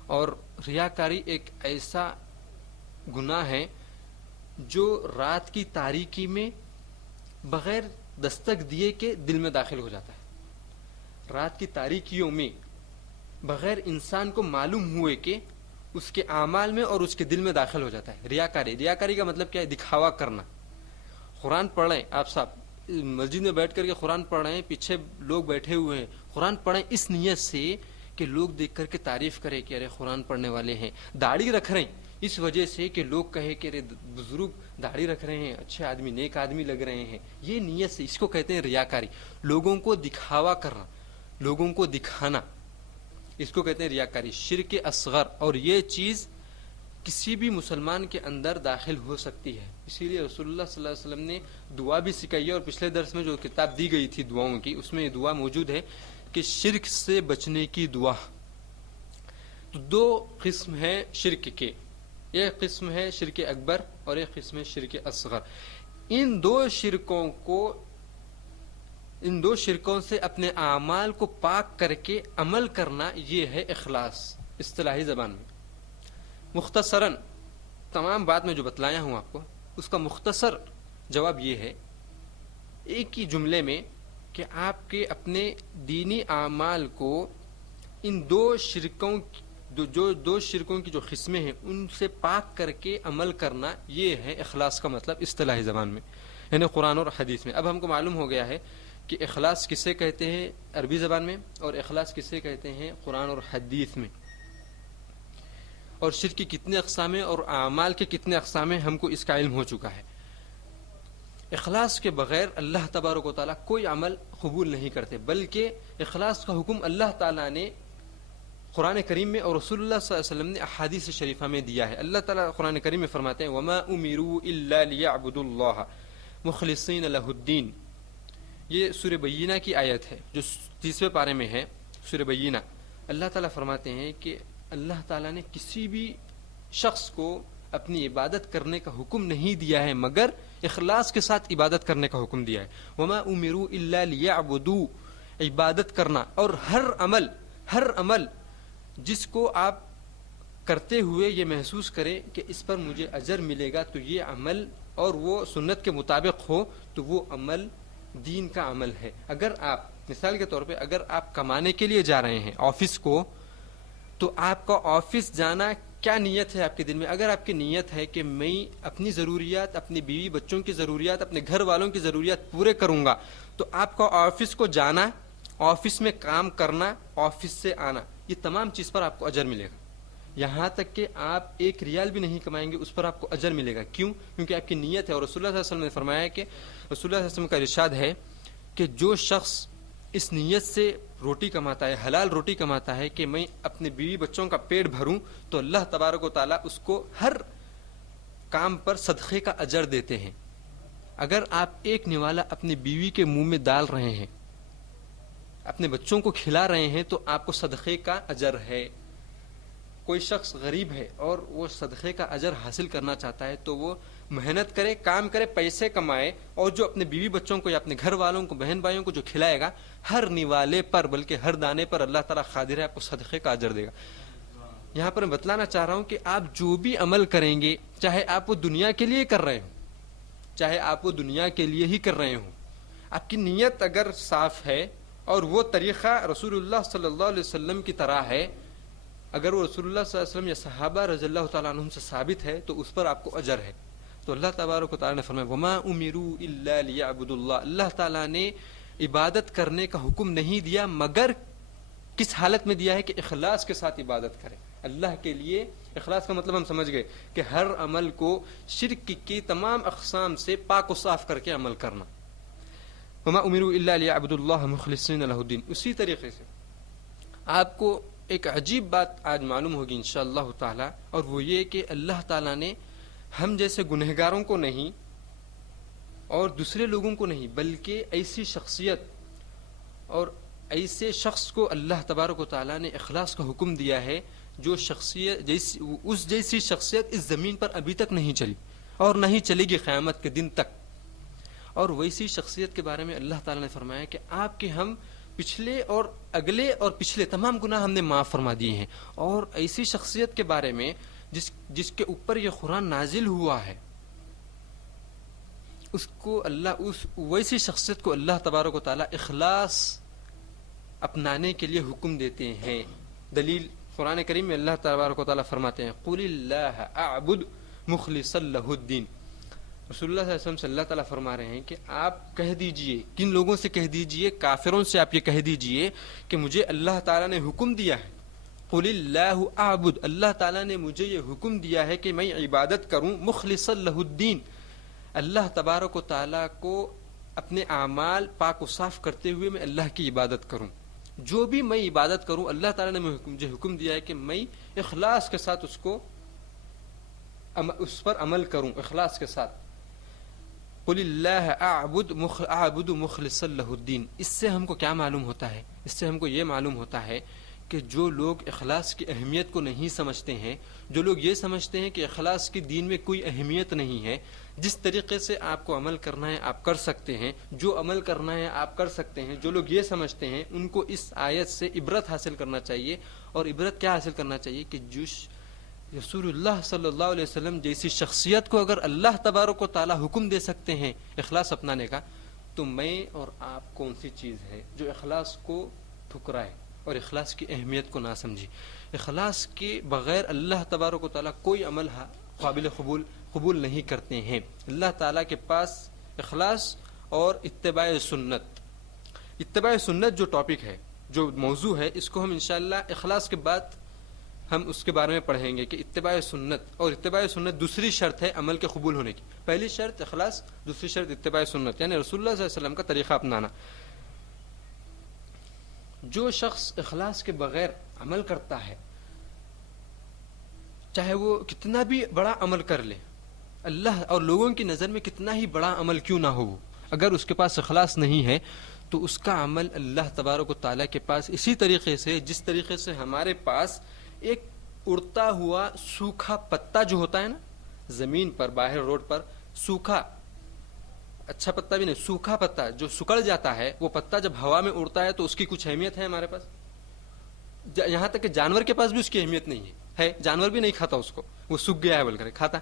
اور ریاکاری ایک ایسا گناہ ہے جو رات کی تاریکی میں بغیر دستک دیے کے دل میں داخل ہو جاتا ہے. رات کی تاریکیوں میں بغیر انسان کو معلوم ہوئے کہ اس کے اعمال میں اور اس کے دل میں داخل ہو جاتا ہے. ریاکاری کا مطلب کیا ہے؟ دکھاوا کرنا. قرآن پڑھ رہے ہیں آپ صاحب مسجد میں بیٹھ کر کے قرآن پڑھ رہے ہیں، پیچھے لوگ بیٹھے ہوئے ہیں، قرآن پڑھیں اس نیت سے کہ لوگ دیکھ کر کے تعریف کرے کہ ارے قرآن پڑھنے والے ہیں. داڑھی رکھ رہے ہیں اس وجہ سے کہ لوگ کہے کہ ارے بزرگ داڑھی رکھ رہے ہیں، اچھے آدمی، نیک آدمی لگ رہے ہیں. یہ نیت سے، اس کو کہتے ہیں ریاکاری. لوگوں کو دکھاوا کرنا، لوگوں کو دکھانا، اس کو کہتے ہیں ریاکاری، شرک اصغر. اور یہ چیز کسی بھی مسلمان کے اندر داخل ہو سکتی ہے. اسی لیے رسول اللہ صلی اللہ علیہ وسلم نے دعا بھی سکھائی ہے، اور پچھلے درس میں جو کتاب دی گئی تھی دعاؤں کی، اس میں یہ دعا موجود ہے کہ شرک سے بچنے کی دعا. تو دو قسم ہے شرک کے، ایک قسم ہے شرک اکبر اور ایک قسم ہے شرک اصغر. ان دو شرکوں سے اپنے اعمال کو پاک کر کے عمل کرنا، یہ ہے اخلاص اصطلاحی زبان میں. مختصراً تمام بات میں جو بتلایا ہوں آپ کو، اس کا مختصر جواب یہ ہے ایک ہی جملے میں کہ آپ کے اپنے دینی اعمال کو ان دو شرکوں کی جو قسمیں ہیں ان سے پاک کر کے عمل کرنا، یہ ہے اخلاص کا مطلب اصطلاحی زبان میں، یعنی قرآن اور حدیث میں. اب ہم کو معلوم ہو گیا ہے کہ اخلاص کسے کہتے ہیں عربی زبان میں، اور اخلاص کسے کہتے ہیں قرآن اور حدیث میں، اور شرک کی کتنے اقسام ہیں اور اعمال کے کتنے اقسام ہیں، ہم کو اس کا علم ہو چکا ہے. اخلاص کے بغیر اللہ تبارک و تعالیٰ کوئی عمل قبول نہیں کرتے، بلکہ اخلاص کا حکم اللہ تعالیٰ نے قرآن کریم میں اور رسول اللہ صلی اللہ علیہ وسلم نے احادیث شریفہ میں دیا ہے. اللہ تعالیٰ قرآن کریم میں فرماتے ہیں وَمَا أُمِرُوا إِلَّا لِيَعْبُدُوا اللَّهَ مُخْلِصِينَ لَهُ الدِّينَ. یہ سورہ بینہ کی آیت ہے جو 30ویں پارے میں ہے. سورہ بینہ اللہ تعالیٰ فرماتے ہیں کہ اللہ تعالیٰ نے کسی بھی شخص کو اپنی عبادت کرنے کا حکم نہیں دیا ہے مگر اخلاص کے ساتھ عبادت کرنے کا حکم دیا ہے. وَمَا أُمِرُوا إِلَّا لِيَعْبُدُوا، عبادت کرنا. اور ہر عمل جس کو آپ کرتے ہوئے یہ محسوس کریں کہ اس پر مجھے اجر ملے گا، تو یہ عمل اور وہ سنت کے مطابق ہو تو وہ عمل دین کا عمل ہے. اگر آپ مثال کے طور پہ اگر آپ کمانے کے لیے جا رہے ہیں آفس کو، تو آپ کا آفس جانا کیا نیت ہے آپ کے دل میں؟ اگر آپ کی نیت ہے کہ میں اپنی ضروریات، اپنی بیوی بچوں کی ضروریات، اپنے گھر والوں کی ضروریات پورے کروں گا، تو آپ کا آفس کو جانا، آفس میں کام کرنا، آفس سے آنا، یہ تمام چیز پر آپ کو اجر ملے گا. یہاں تک کہ آپ ایک ریال بھی نہیں کمائیں گے اس پر آپ کو اجر ملے گا. کیوں؟ کیونکہ آپ کی نیت ہے. اور رسول اللہ صلی اللہ علیہ وسلم نے فرمایا کہ رسول اللہ صلی اللہ علیہ وسلم کا ارشاد ہے کہ جو شخص اس نیت سے روٹی کماتا ہے، حلال روٹی کماتا ہے کہ میں اپنے بیوی بچوں کا پیٹ بھروں، تو اللہ تبارک و تعالیٰ اس کو ہر کام پر صدقے کا اجر دیتے ہیں. اگر آپ ایک نوالا اپنی بیوی کے منہ میں ڈال رہے ہیں، اپنے بچوں کو کھلا رہے ہیں، تو آپ کو صدقے کا اجر ہے. کوئی شخص غریب ہے اور وہ صدقے کا اجر حاصل کرنا چاہتا ہے تو وہ محنت کرے، کام کرے، پیسے کمائے، اور جو اپنے بیوی بچوں کو یا اپنے گھر والوں کو، بہن بھائیوں کو جو کھلائے گا، ہر نوالے پر بلکہ ہر دانے پر اللہ تعالیٰ قادر ہے آپ کو صدقے کا اجر دے گا. یہاں پر میں بتلانا چاہ رہا ہوں کہ آپ جو بھی عمل کریں گے، چاہے آپ وہ دنیا کے لیے کر رہے ہوں، چاہے آپ وہ دنیا کے لیے ہی کر رہے ہوں، آپ کی نیت اگر صاف ہے اور وہ طریقہ رسول اللہ صلی اللہ علیہ وسلم کی طرح ہے، اگر وہ رسول اللہ صلی اللہ علیہ وسلم یا صحابہ رضی اللہ تعالیٰ عنہم سے ثابت ہے تو اس پر آپ کو اجر ہے. تو اللہ تبارک و تعالیٰ نے فرمایا وما امروا الا لیعبدوا اللہ. اللہ تعالیٰ نے عبادت کرنے کا حکم نہیں دیا مگر کس حالت میں دیا ہے کہ اخلاص کے ساتھ عبادت کریں اللہ کے لیے. اخلاص کا مطلب ہم سمجھ گئے کہ ہر عمل کو شرک کی تمام اقسام سے پاک و صاف کر کے عمل کرنا. وما امروا الا لیعبدوا اللہ مخلصین لہ الدین. اسی طریقے سے آپ کو ایک عجیب بات آج معلوم ہوگی انشاءاللہ تعالی، اور وہ یہ کہ اللہ تعالیٰ نے ہم جیسے گنہگاروں کو نہیں اور دوسرے لوگوں کو نہیں بلکہ ایسی شخصیت اور ایسے شخص کو اللہ تبارک و تعالیٰ نے اخلاص کا حکم دیا ہے جو شخصیت اس جیسی شخصیت اس زمین پر ابھی تک نہیں چلی اور نہ ہی چلے گی قیامت کے دن تک. اور ویسی شخصیت کے بارے میں اللہ تعالیٰ نے فرمایا کہ آپ کے ہم پچھلے اور اگلے اور پچھلے تمام گناہ ہم نے معاف فرما دیے ہیں. اور ایسی شخصیت کے بارے میں جس کے اوپر یہ قرآن نازل ہوا ہے ویسی شخصیت کو اللہ تبارک و تعالیٰ اخلاص اپنانے کے لیے حکم دیتے ہیں. دلیل قرآن کریم میں اللہ تبارک و تعالیٰ فرماتے ہیں قل اللہ اعبد مخلصا لہ الدین. رسول اللہ صلی اللہ علیہ وسلم سے اللہ تعالیٰ فرما رہے ہیں کہ آپ کہہ دیجئے، کن لوگوں سے کہہ دیجئے؟ کافروں سے آپ یہ کہہ دیجئے کہ مجھے اللہ تعالیٰ نے حکم دیا ہے. قل اللہ اعبد، اللہ تعالیٰ نے مجھے یہ حکم دیا ہے کہ میں عبادت کروں مخلصا لہ الدین، اللہ تبارک و تعالیٰ کو اپنے اعمال پاک و صاف کرتے ہوئے میں اللہ کی عبادت کروں. جو بھی میں عبادت کروں اللہ تعالیٰ نے مجھے حکم دیا ہے کہ میں اخلاص کے ساتھ اس پر عمل کروں اخلاص کے ساتھ. قل اللہ اعبد مخلصا لہ الدین. اس سے ہم کو کیا معلوم ہوتا ہے؟ اس سے ہم کو یہ معلوم ہوتا ہے کہ جو لوگ اخلاص کی اہمیت کو نہیں سمجھتے ہیں، جو لوگ یہ سمجھتے ہیں کہ اخلاص کی دین میں کوئی اہمیت نہیں ہے، جس طریقے سے آپ کو عمل کرنا ہے آپ کر سکتے ہیں، جو عمل کرنا ہے آپ کر سکتے ہیں، جو لوگ یہ سمجھتے ہیں ان کو اس آیت سے عبرت حاصل کرنا چاہیے. اور عبرت کیا حاصل کرنا چاہیے کہ رسول اللہ صلی اللہ علیہ وسلم جیسی شخصیت کو اگر اللہ تبارک و تعالی حکم دے سکتے ہیں اخلاص اپنانے کا، تو میں اور آپ کون سی چیز ہے جو اخلاص کو ٹھکرائے اور اخلاص کی اہمیت کو نہ سمجھی. اخلاص کے بغیر اللہ تبارک و تعالی کوئی عمل قابل قبول نہیں کرتے ہیں. اللہ تعالیٰ کے پاس اخلاص اور اتباع سنت جو ٹاپک ہے، جو موضوع ہے، اس کو ہم انشاءاللہ اخلاص کے بعد ہم اس کے بارے میں پڑھیں گے کہ اتباع سنت. اور اتباع سنت دوسری شرط ہے عمل کے قبول ہونے کی. پہلی شرط اخلاص، دوسری شرط اتباع سنت، یعنی رسول اللہ صلی اللہ علیہ وسلم کا طریقہ اپنانا. جو شخص اخلاص کے بغیر عمل کرتا ہے، چاہے وہ کتنا بھی بڑا عمل کر لے، اللہ اور لوگوں کی نظر میں کتنا ہی بڑا عمل کیوں نہ ہو، اگر اس کے پاس اخلاص نہیں ہے تو اس کا عمل اللہ تبارک و تعالیٰ کے پاس اسی طریقے سے جس طریقے سے ہمارے پاس ایک اڑتا ہوا سوکھا پتا جو ہوتا ہے نا زمین پر، باہر روڈ پر سوکھا، اچھا پتا بھی نہیں، سوکھا پتا جو سکڑ جاتا ہے، وہ پتا جب ہوا میں اڑتا ہے تو اس کی کچھ اہمیت ہے ہمارے پاس. یہاں تک کہ جانور کے پاس بھی اس کی اہمیت نہیں ہے، جانور بھی نہیں کھاتا اس کو، وہ سوکھ گیا ہے بول کر کھاتا.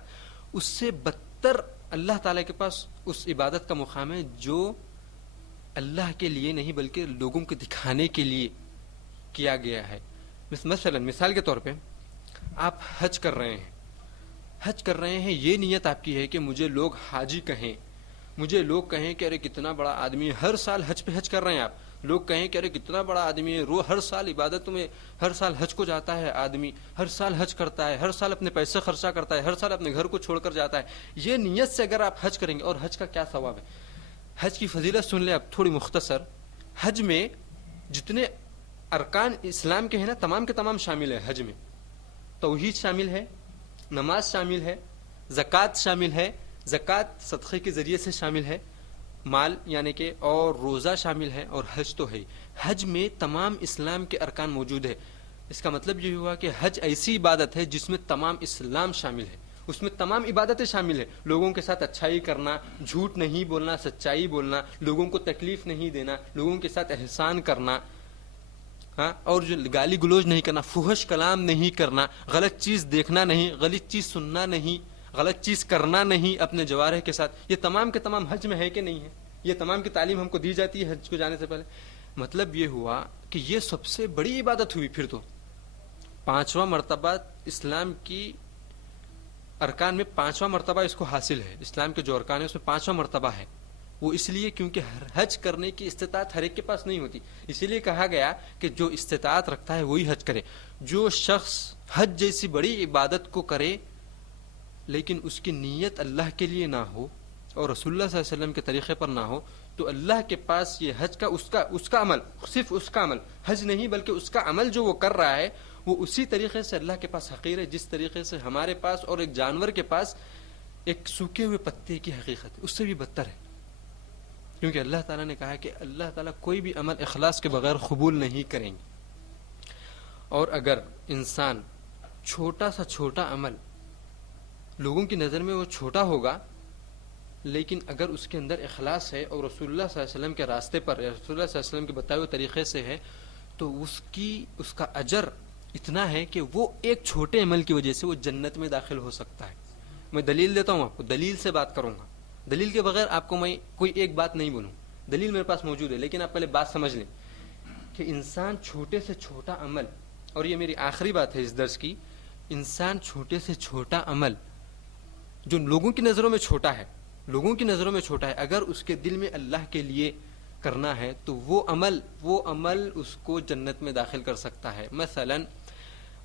اس سے بدتر اللہ تعالیٰ کے پاس اس عبادت کا مقام ہے جو اللہ کے لیے نہیں بلکہ لوگوں کو دکھانے کے لیے کیا گیا ہے. مثال کے طور پہ آپ حج کر رہے ہیں، یہ نیت آپ کی ہے کہ مجھے لوگ حاجی کہیں، مجھے لوگ کہیں کہ ارے کتنا بڑا آدمی ہے، ہر سال حج پہ حج کر رہے ہیں آپ، لوگ کہیں کہ ارے کتنا بڑا آدمی ہے، ہر سال عبادت میں، ہر سال حج کو جاتا ہے آدمی، ہر سال حج کرتا ہے، ہر سال اپنے پیسے خرچہ کرتا ہے، ہر سال اپنے گھر کو چھوڑ کر جاتا ہے. یہ نیت سے اگر آپ حج کریں گے، اور حج کا کیا ثواب ہے، حج کی فضیلت سن لیں آپ تھوڑی مختصر. حج میں جتنے ارکان اسلام کے ہیں نا تمام کے تمام شامل ہے. حج میں توحید شامل ہے، نماز شامل ہے، زکوٰۃ شامل ہے، زکوٰۃ صدقے کے ذریعے سے شامل ہے، مال یعنی کہ اور روزہ شامل ہے، اور حج تو ہے. حج میں تمام اسلام کے ارکان موجود ہے. اس کا مطلب یہ ہوا کہ حج ایسی عبادت ہے جس میں تمام اسلام شامل ہے، اس میں تمام عبادتیں شامل ہیں. لوگوں کے ساتھ اچھائی کرنا، جھوٹ نہیں بولنا، سچائی بولنا، لوگوں کو تکلیف نہیں دینا، لوگوں کے ساتھ احسان کرنا، اور جو گالی گلوچ نہیں کرنا، فحش کلام نہیں کرنا، غلط چیز دیکھنا نہیں، غلط چیز سننا نہیں، غلط چیز کرنا نہیں اپنے جوارح کے ساتھ. یہ تمام کے تمام حج میں ہے کہ نہیں ہے؟ یہ تمام کی تعلیم ہم کو دی جاتی ہے حج کو جانے سے پہلے. مطلب یہ ہوا کہ یہ سب سے بڑی عبادت ہوئی. پھر تو 5واں مرتبہ اسلام کی ارکان میں 5واں مرتبہ اس کو حاصل ہے. اسلام کے جو ارکان ہے اس میں 5واں مرتبہ ہے. وہ اس لیے کیونکہ حج کرنے کی استطاعت ہر ایک کے پاس نہیں ہوتی. اسی لیے کہا گیا کہ جو استطاعت رکھتا ہے وہی حج کرے. جو شخص حج جیسی بڑی عبادت کو کرے لیکن اس کی نیت اللہ کے لیے نہ ہو اور رسول اللہ صلی اللہ علیہ وسلم کے طریقے پر نہ ہو تو اللہ کے پاس یہ حج کا اس کا عمل، صرف اس کا عمل، حج نہیں بلکہ اس کا عمل جو وہ کر رہا ہے وہ اسی طریقے سے اللہ کے پاس حقیر ہے جس طریقے سے ہمارے پاس اور ایک جانور کے پاس ایک سوکھے ہوئے پتے کی حقیقت ہے، اس سے بھی بدتر ہے. کیونکہ اللہ تعالیٰ نے کہا ہے کہ اللہ تعالیٰ کوئی بھی عمل اخلاص کے بغیر قبول نہیں کریں گے. اور اگر انسان چھوٹا سا چھوٹا عمل لوگوں کی نظر میں وہ چھوٹا ہوگا لیکن اگر اس کے اندر اخلاص ہے اور رسول اللہ صلی اللہ علیہ وسلم کے راستے پر، رسول اللہ صلی اللہ علیہ وسلم کے بتائے ہوئے طریقے سے ہے تو اس کا اجر اتنا ہے کہ وہ ایک چھوٹے عمل کی وجہ سے وہ جنت میں داخل ہو سکتا ہے. میں دلیل دیتا ہوں آپ کو، دلیل سے بات کروں گا. دلیل کے بغیر آپ کو میں کوئی ایک بات نہیں بولوں. دلیل میرے پاس موجود ہے لیکن آپ پہلے بات سمجھ لیں کہ انسان چھوٹے سے چھوٹا عمل، اور یہ میری آخری بات ہے اس درس کی، انسان چھوٹے سے چھوٹا عمل جو لوگوں کی نظروں میں چھوٹا ہے، لوگوں کی نظروں میں چھوٹا ہے، اگر اس کے دل میں اللہ کے لیے کرنا ہے تو وہ عمل اس کو جنت میں داخل کر سکتا ہے.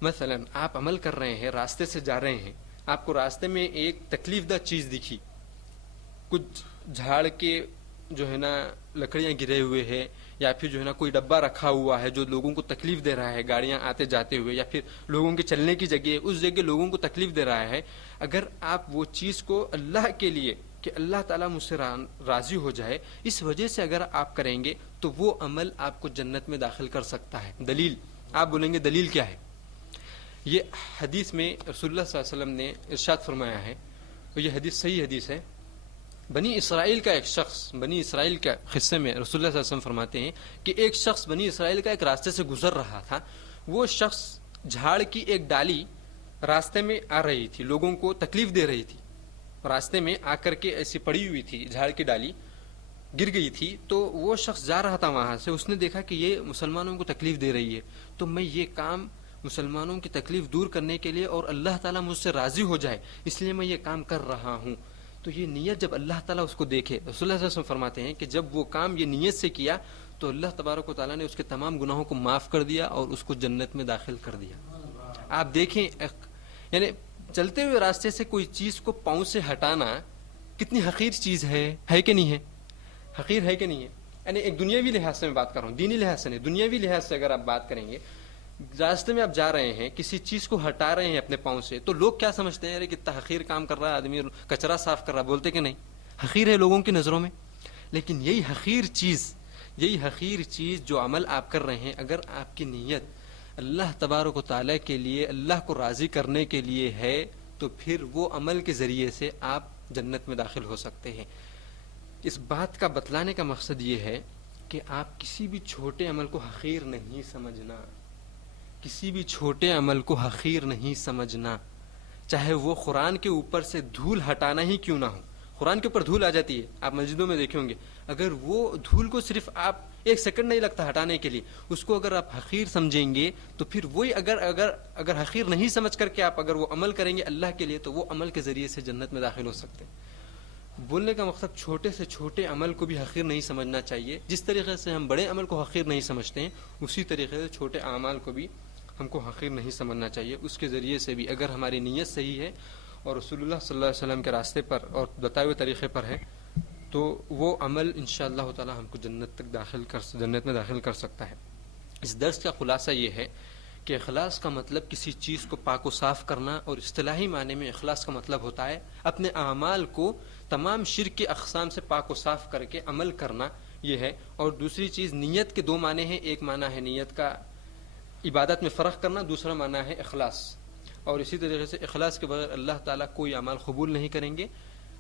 مثلا آپ عمل کر رہے ہیں، راستے سے جا رہے ہیں، آپ کو راستے میں ایک تکلیف دہ چیز دکھی، کچھ جھاڑ کے جو ہے نا لکڑیاں گرے ہوئے ہیں یا پھر جو ہے نا کوئی ڈبہ رکھا ہوا ہے جو لوگوں کو تکلیف دے رہا ہے، گاڑیاں آتے جاتے ہوئے، یا پھر لوگوں کے چلنے کی جگہ اس جگہ لوگوں کو تکلیف دے رہا ہے. اگر آپ وہ چیز کو اللہ کے لیے کہ اللہ تعالیٰ مجھ سے راضی ہو جائے اس وجہ سے اگر آپ کریں گے تو وہ عمل آپ کو جنت میں داخل کر سکتا ہے. دلیل آپ بولیں گے دلیل کیا ہے؟ یہ حدیث میں رسول اللہ صلی اللہ علیہ وسلم نے ارشاد فرمایا ہے اور یہ حدیث صحیح حدیث ہے. بنی اسرائیل کا ایک شخص، بنی اسرائیل کا قصے میں رسول اللہ صلی اللہ علیہ وسلم فرماتے ہیں کہ ایک شخص بنی اسرائیل کا ایک راستے سے گزر رہا تھا. وہ شخص جھاڑ کی ایک ڈالی راستے میں آ رہی تھی، لوگوں کو تکلیف دے رہی تھی، راستے میں آ کر کے ایسی پڑی ہوئی تھی، جھاڑ کی ڈالی گر گئی تھی. تو وہ شخص جا رہا تھا وہاں سے، اس نے دیکھا کہ یہ مسلمانوں کو تکلیف دے رہی ہے تو میں یہ کام مسلمانوں کی تکلیف دور کرنے کے لیے اور اللہ تعالیٰ مجھ سے راضی ہو جائے اس لیے میں یہ کام کر رہا ہوں. تو یہ نیت جب اللہ تعالیٰ اس کو دیکھے، رسول اللہ صلی اللہ علیہ وسلم فرماتے ہیں کہ جب وہ کام یہ نیت سے کیا تو اللہ تبارک و تعالیٰ نے اس کے تمام گناہوں کو معاف کر دیا اور اس کو جنت میں داخل کر دیا. آپ دیکھیں یعنی چلتے ہوئے راستے سے کوئی چیز کو پاؤں سے ہٹانا کتنی حقیر چیز ہے کہ نہیں ہے؟ حقیر ہے کہ نہیں ہے؟ یعنی ایک دنیاوی لحاظ سے میں بات کر رہا ہوں، دینی لحاظ سے نہیں، دنیاوی لحاظ سے اگر آپ بات کریں گے، راستے میں آپ جا رہے ہیں کسی چیز کو ہٹا رہے ہیں اپنے پاؤں سے تو لوگ کیا سمجھتے ہیں؟ ارے کتنا حقیر کام کر رہا ہے آدمی، کچرا صاف کر رہا ہے، بولتے کہ نہیں حقیر ہے لوگوں کی نظروں میں. لیکن یہی حقیر چیز جو عمل آپ کر رہے ہیں اگر آپ کی نیت اللہ تبارک و تعالیٰ کے لیے، اللہ کو راضی کرنے کے لیے ہے تو پھر وہ عمل کے ذریعے سے آپ جنت میں داخل ہو سکتے ہیں. اس بات کا بتلانے کا مقصد یہ ہے کہ آپ کسی بھی چھوٹے عمل کو حقیر نہیں سمجھنا، کسی بھی چھوٹے عمل کو حقیر نہیں سمجھنا، چاہے وہ قرآن کے اوپر سے دھول ہٹانا ہی کیوں نہ ہو. قرآن کے اوپر دھول آ جاتی ہے، آپ مسجدوں میں دیکھیں گے، اگر وہ دھول کو صرف آپ ایک سیکنڈ نہیں لگتا ہٹانے کے لیے، اس کو اگر آپ حقیر سمجھیں گے تو پھر وہی اگر حقیر نہیں سمجھ کر کے آپ اگر وہ عمل کریں گے اللہ کے لیے تو وہ عمل کے ذریعے سے جنت میں داخل ہو سکتے ہیں. بولنے کا مقصد چھوٹے سے چھوٹے عمل کو بھی حقیر نہیں سمجھنا چاہیے. جس طریقے سے ہم بڑے عمل کو حقیر نہیں سمجھتے ہیں اسی طریقے سے چھوٹے اعمال کو بھی ہم کو حقیر نہیں سمجھنا چاہیے. اس کے ذریعے سے بھی اگر ہماری نیت صحیح ہے اور رسول اللہ صلی اللہ علیہ وسلم کے راستے پر اور بتائے ہوئے طریقے پر ہے تو وہ عمل انشاءاللہ تعالی ہم کو جنت میں داخل کر سکتا ہے. اس درس کا خلاصہ یہ ہے کہ اخلاص کا مطلب کسی چیز کو پاک و صاف کرنا، اور اصطلاحی معنی میں اخلاص کا مطلب ہوتا ہے اپنے اعمال کو تمام شرک کے اقسام سے پاک و صاف کر کے عمل کرنا، یہ ہے. اور دوسری چیز نیت کے دو معنی ہیں، ایک معنی ہے نیت کا عبادت میں فرق کرنا، دوسرا معنی ہے اخلاص. اور اسی طریقے سے اخلاص کے بغیر اللہ تعالیٰ کوئی اعمال قبول نہیں کریں گے.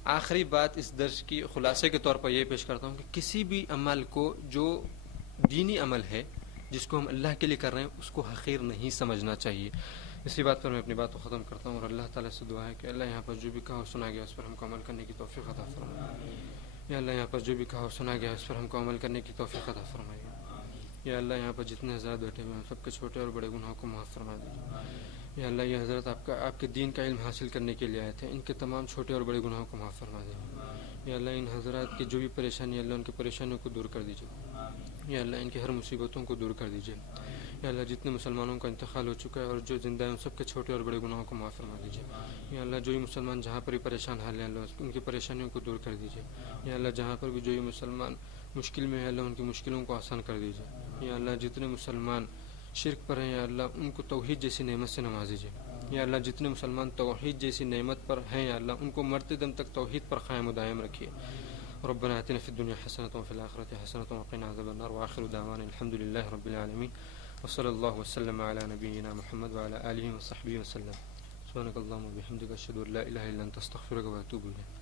آخری بات اس درس کی خلاصے کے طور پر یہ پیش کرتا ہوں کہ کسی بھی عمل کو جو دینی عمل ہے جس کو ہم اللہ کے لیے کر رہے ہیں اس کو حقیر نہیں سمجھنا چاہیے. اسی بات پر میں اپنی بات کو ختم کرتا ہوں اور اللہ تعالیٰ سے دعا ہے کہ اللہ یہاں پر جو بھی کہا اور سنا گیا اس پر ہم کو عمل کرنے کی توفیق عطا فرمائے. یا اللہ یہاں پر جو بھی کہا اور سنا گیا اس پر ہم کو عمل کرنے کی توفیق عطا فرمائے. یا اللہ یہاں پر جتنے حضرات بیٹھے ہوئے ہیں سب کے چھوٹے اور بڑے گناہوں کو معاف فرما دیجیے. یا اللہ یہ حضرت آپ کے دین کا علم حاصل کرنے کے لیے آئے تھے, ان کے تمام چھوٹے اور بڑے گناہوں کو معاف فرما دیجیے. یا اللہ ان حضرات کی جو بھی پریشانی ہے اللہ ان کی پریشانیوں کو دور کر دیجیے. یا اللہ ان کی ہر مصیبتوں کو دور کر دیجیے. یا اللہ جتنے مسلمانوں کا انتقال ہو چکا ہے اور جو زندہ ہیں ان سب کے چھوٹے اور بڑے گناہوں کو معاف فرما دیجیے. یا اللہ جو بھی مسلمان جہاں پر بھی پریشان حال ہیں اللہ ان کی پریشانیوں کو دور کر دیجیے. یا اللہ جہاں پر بھی جو بھی مسلمان مشکل میں ہے اللہ ان کی مشکلوں کو آسان کر دیجیے. یا اللہ جتنے مسلمان شرک پر ہیں یا اللہ ان کو توحید جیسی نعمت سے نواز دیجیے. یا اللہ جتنے مسلمان توحید جیسی نعمت پر ہیں یا اللہ ان کو مرتے دم تک توحید پر قائم و دائم رکھیے. ربنا آتنا في الدنيا حسنة وفي الآخرة حسنة وقنا عذاب النار وآخر دعوانا الحمد لله رب العالمين وصلى الله وسلم على نبينا محمد وعلى آله وصحبه وسلم. سبحانك اللهم وبحمدك أشهد أن لا إله إلا أنت أستغفرك وأتوب إليك.